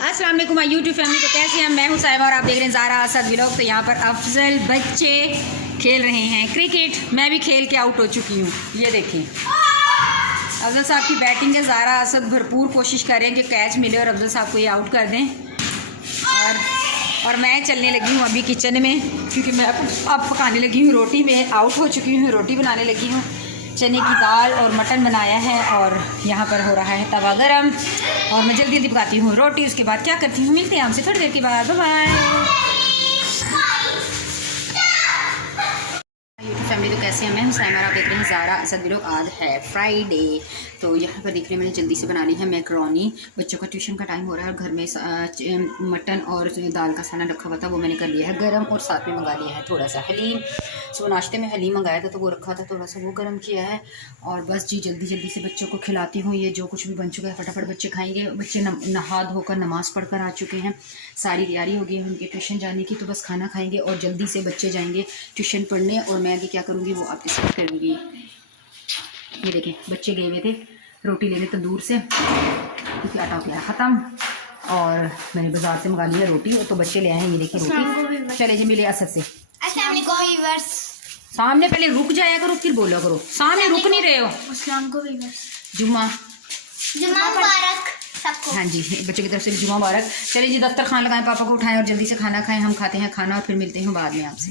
अस्सलाम वालेकुम my YouTube family. तो कैसे हैं? मैं हूं साहिबा और आप देख रहे हैं ज़ारा असद व्लॉग। तो यहाँ पर अफजल बच्चे खेल रहे हैं क्रिकेट। मैं भी खेल के आउट हो चुकी हूँ। ये देखें अफजल साहब की बैटिंग है। ज़ारा असद भरपूर कोशिश कर रहे हैं कि कैच मिले और अफजल साहब को ये आउट कर दें। और मैं चलने लगी हूँ अभी किचन में, क्योंकि मैं अब पकाने लगी हूँ रोटी। में आउट हो चुकी हूँ, रोटी बनाने लगी हूँ। चने की दाल और मटन बनाया है और यहाँ पर हो रहा है तवा गरम और मैं जल्दी जल्दी पकाती हूँ रोटी। उसके बाद क्या करती हूँ, मिलते हैं आपसे थोड़ी देर के बाद। Bye bye YouTube family. तो कैसे हैं? मैं हूं साइमा, आप देख रहे हैं ज़ारा असद व्लॉग। आज है फ्राइडे। तो यहाँ पर देख रहे हैं मैंने जल्दी से बना ली है मैकरोनी। बच्चों का ट्यूशन का टाइम हो रहा है और घर में मटन और दाल का खाना रखा हुआ था, वो मैंने कर लिया है गर्म। और साथ में मंगा लिया है थोड़ा सा हलीम। सो नाश्ते में हलीम मंगाया था तो वो रखा था, थोड़ा सा वो गर्म किया है। और बस जी जल्दी जल्दी से बच्चों को खिलाती हूँ। ये जो कुछ भी बन चुका है फटाफट बच्चे खाएंगे। बच्चे नहा धोकर नमाज़ पढ़ कर आ चुके हैं। सारी तैयारी हो गई है उनके ट्यूशन जाने की। तो बस खाना खाएंगे और जल्दी से बच्चे जाएंगे ट्यूशन पढ़ने। और मैं अभी क्या करूँगी वो आपके साथ करूँगी। ये देखें बच्चे गए हुए थे रोटी लेने तंदूर से, क्योंकि आटा हो गया ख़त्म और मैंने बाज़ार से मंगा लिया रोटी। तो बच्चे ले आए हैं। ये देखिए रोटी। चले जी मिले असद से। सामने पहले रुक जाया करो फिर बोला करो। सामने रुक नहीं रहे हो। जुम्मा मुबारक सबको। हाँ जी, बच्चों की तरफ से जुम्मा मुबारक। चलिए जी दफ्तर खाना लगाएं, पापा को उठाएं और जल्दी से खाना खाएं। हम खाते हैं खाना और फिर मिलते हैं बाद में आपसे।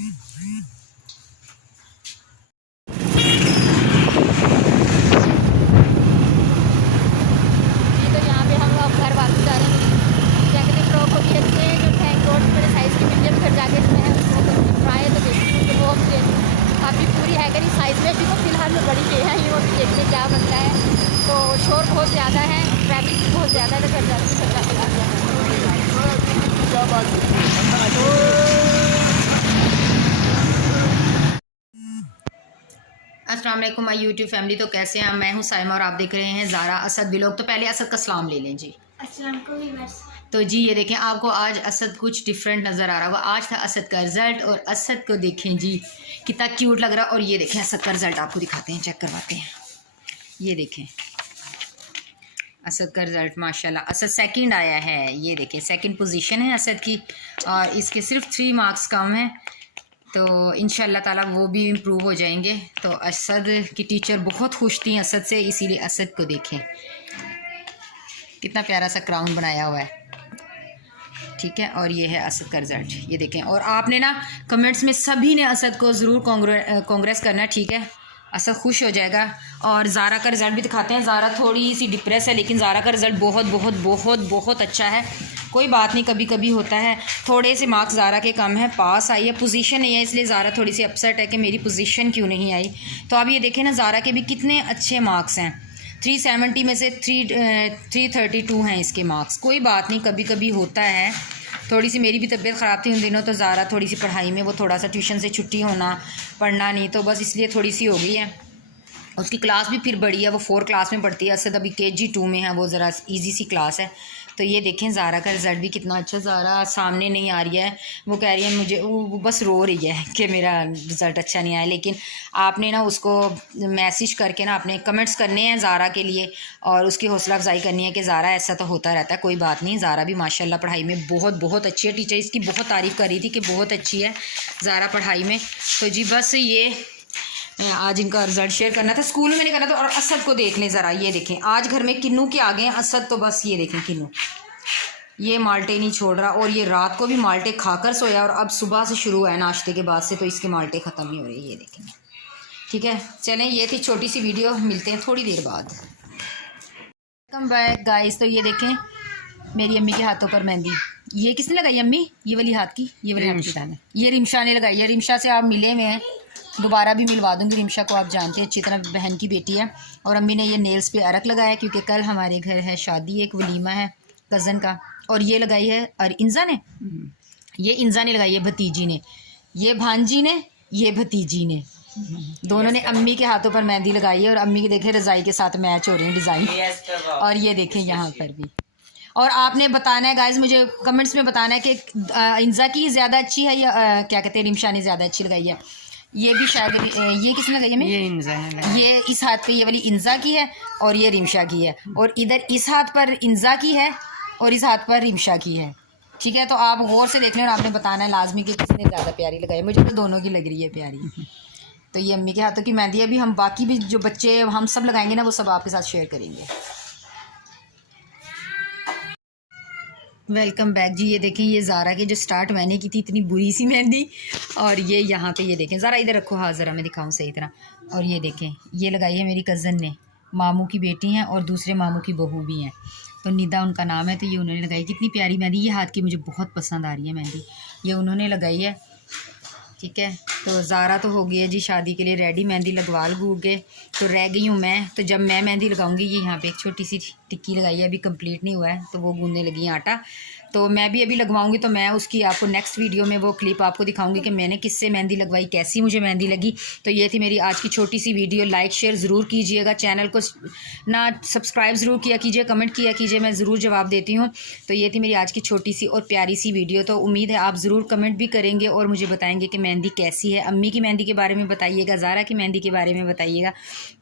तो यहाँ पे हम लोग घर वापस जा रहे हैं। जैकेट फ्रॉक को भी अच्छे जो थैंक गॉड मेरे साइज़ की मिल जाए। घर जाके मैं उसको ट्राई तो देखती हूँ कि वो मुझे काफ़ी पूरी है कि नहीं साइज़ में। अभी वो फिलहाल में बड़ी है ये, वो भी देखते क्या बनता है। तो शोर बहुत ज़्यादा है, ट्रैफिक भी बहुत ज़्यादा है। तो घर जाके घर जाके अस्सलाम वालेकुम माय यूट्यूब फैमिली। तो कैसे हैं? मैं हूं साइमा और आप देख रहे हैं ज़ारा असद व्लॉग। तो पहले असद का सलाम ले लें जी। तो जी ये देखें आपको आज असद कुछ डिफरेंट नज़र आ रहा होगा। आज था असद का रिज़ल्ट और असद को देखें जी कितना क्यूट लग रहा है। और ये देखें असद का रिज़ल्ट आपको दिखाते हैं, चेक करवाते हैं। ये देखें असद का रिज़ल्ट माशाल्लाह। असद सेकंड आया है। ये देखें सेकंड पोजीशन है असद की और इसके सिर्फ 3 मार्क्स कम हैं। तो इंशाल्लाह ताला वो भी इम्प्रूव हो जाएंगे। तो असद की टीचर बहुत खुश थी असद से, इसीलिए असद को देखें कितना प्यारा सा क्राउन बनाया हुआ है। ठीक है, और ये है असद का रिज़ल्ट। ये देखें और आपने ना कमेंट्स में सभी ने असद को ज़रूर कांग्रेस करना। ठीक है, असद खुश हो जाएगा। और ज़ारा का रिज़ल्ट भी दिखाते हैं। ज़ारा थोड़ी सी डिप्रेस है लेकिन ज़ारा का रिज़ल्ट बहुत बहुत बहुत बहुत अच्छा है। कोई बात नहीं, कभी कभी होता है। थोड़े से मार्क्स ज़ारा के कम है, पास आई है, पोजीशन नहीं है, इसलिए ज़ारा थोड़ी सी अपसेट है कि मेरी पोजीशन क्यों नहीं आई। तो अब ये देखें ना ज़ारा के भी कितने अच्छे मार्क्स हैं। 370 में से 332 हैं इसके मार्क्स। कोई बात नहीं, कभी कभी होता है। थोड़ी सी मेरी भी तबीयत ख़राब थी उन दिनों, तो ज़ारा थोड़ी सी पढ़ाई में वो थोड़ा सा ट्यूशन से छुट्टी होना, पढ़ना नहीं, तो बस इसलिए थोड़ी सी हो गई है। उसकी क्लास भी फिर बड़ी है, वो 4 क्लास में पढ़ती है। असद अभी KG 2 में है, वो ज़रा इजी सी क्लास है। तो ये देखें ज़ारा का रिज़ल्ट भी कितना अच्छा। ज़ारा सामने नहीं आ रही है, वो कह रही है मुझे, वो बस रो रही है कि मेरा रिज़ल्ट अच्छा नहीं आया। लेकिन आपने ना उसको मैसेज करके ना अपने कमेंट्स करने हैं ज़ारा के लिए और उसकी हौसला अफजाई करनी है कि ज़ारा ऐसा तो होता रहता है, कोई बात नहीं। ज़ारा भी माशाल्लाह पढ़ाई में बहुत बहुत अच्छी है। टीचर इसकी बहुत तारीफ़ कर रही थी कि बहुत अच्छी है ज़ारा पढ़ाई में। तो जी बस ये आज इनका रिज़ल्ट शेयर करना था, स्कूल में मैंने करना था। और असद को देख लें ज़रा, ये देखें आज घर में किन्नू के आ गए हैं असद। तो बस ये देखें किन्नू ये माल्टे नहीं छोड़ रहा और ये रात को भी माल्टे खाकर सोया और अब सुबह से शुरू है नाश्ते के बाद से, तो इसके माल्टे ख़त्म नहीं हो रहे। ये देखें, ठीक है। चलें ये थी छोटी सी वीडियो, मिलते हैं थोड़ी देर बाद। Welcome back guys. तो ये देखें मेरी अम्मी के हाथों पर मेहंदी। ये किसने लगाई अम्मी? ये वाली हाथ की, ये वाली रिमशा ने, ये रिमशा ने लगाई है। रिमशा से आप मिले हुए हैं, दोबारा भी मिलवा दूंगी। रिमशा को आप जानते हैं अच्छी तरह, बहन की बेटी है। और अम्मी ने ये नेल्स पे अरक लगाया क्योंकि कल हमारे घर है शादी, एक वलीमा है कज़न का। और ये लगाई है और इंजा ने, ये इंजा ने लगाई है, भतीजी ने, ये भांजी ने, ये भतीजी ने, दोनों ने अम्मी के हाथों पर मेहंदी लगाई है। और अम्मी की देखें रज़ाई के साथ मैच हो रही है डिज़ाइन। और ये देखें यहाँ पर भी। और आपने बताना है गाइस, मुझे कमेंट्स में बताना है कि इंजा की ज़्यादा अच्छी है या क्या कहते हैं रिमशा ने ज़्यादा अच्छी लगाई है। ये भी शायद ये किसने लगाई है? ये इंजा ने, ये इस हाथ पे ये वाली इंजा की है और ये रिमशा की है। और इधर इस हाथ पर इंजा की है और इस हाथ पर रिमशा की है। ठीक है, तो आप गौर से देख लें और आपने बताना है लाजमी कि किसने ज़्यादा प्यारी लगाई। मुझे तो दोनों की लग रही है प्यारी। तो ये अम्मी के हाथों की मेहंदी है। अभी हम बाकी भी जो बच्चे हम सब लगाएंगे ना, वो सब आपके साथ शेयर करेंगे। वेलकम बैक जी। ये देखें, ये ज़ारा के जो स्टार्ट मैंने की थी इतनी बुरी सी मेहंदी, और ये यहाँ पे ये देखें, ज़रा इधर रखो, हाँ ज़रा मैं दिखाऊँ सही तरह। और ये देखें, ये लगाई है मेरी कज़न ने, मामू की बेटी हैं और दूसरे मामू की बहू भी हैं, तो निदा उनका नाम है। तो ये उन्होंने लगाई, कितनी प्यारी मेहंदी। ये हाथ की मुझे बहुत पसंद आ रही है मेहंदी, ये उन्होंने लगाई है। ठीक है, तो ज़ारा तो हो गई है जी शादी के लिए रेडी, मेहंदी लगवा गए, तो रह गई हूँ मैं। तो जब मैं मेहंदी लगाऊंगी, ये यहाँ पे एक छोटी सी टिक्की लगाई है, अभी कंप्लीट नहीं हुआ है, तो वो गूंदने लगी है आटा। तो मैं भी अभी लगवाऊंगी, तो मैं उसकी आपको नेक्स्ट वीडियो में वो क्लिप आपको दिखाऊंगी कि मैंने किससे मेहंदी लगवाई, कैसी मुझे मेहंदी लगी। तो ये थी मेरी आज की छोटी सी वीडियो। लाइक शेयर ज़रूर कीजिएगा, चैनल को ना सब्सक्राइब ज़रूर किया कीजिए, कमेंट किया कीजिए, मैं ज़रूर जवाब देती हूँ। तो ये थी मेरी आज की छोटी सी और प्यारी सी वीडियो। तो उम्मीद है आप ज़रूर कमेंट भी करेंगे और मुझे बताएंगे कि मेहंदी कैसी है। अम्मी की मेहंदी के बारे में बताइएगा, ज़ारा की मेहंदी के बारे में बताइएगा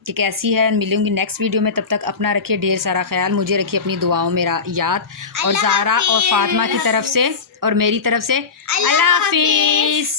कि कैसी है। मिलूंगी नेक्स्ट वीडियो में, तब तक अपना रखिए ढेर सारा ख्याल, मुझे रखिए अपनी दुआओं में याद। और ज़ारा और फातिमा की तरफ से और मेरी तरफ से अल्लाह हाफिज़।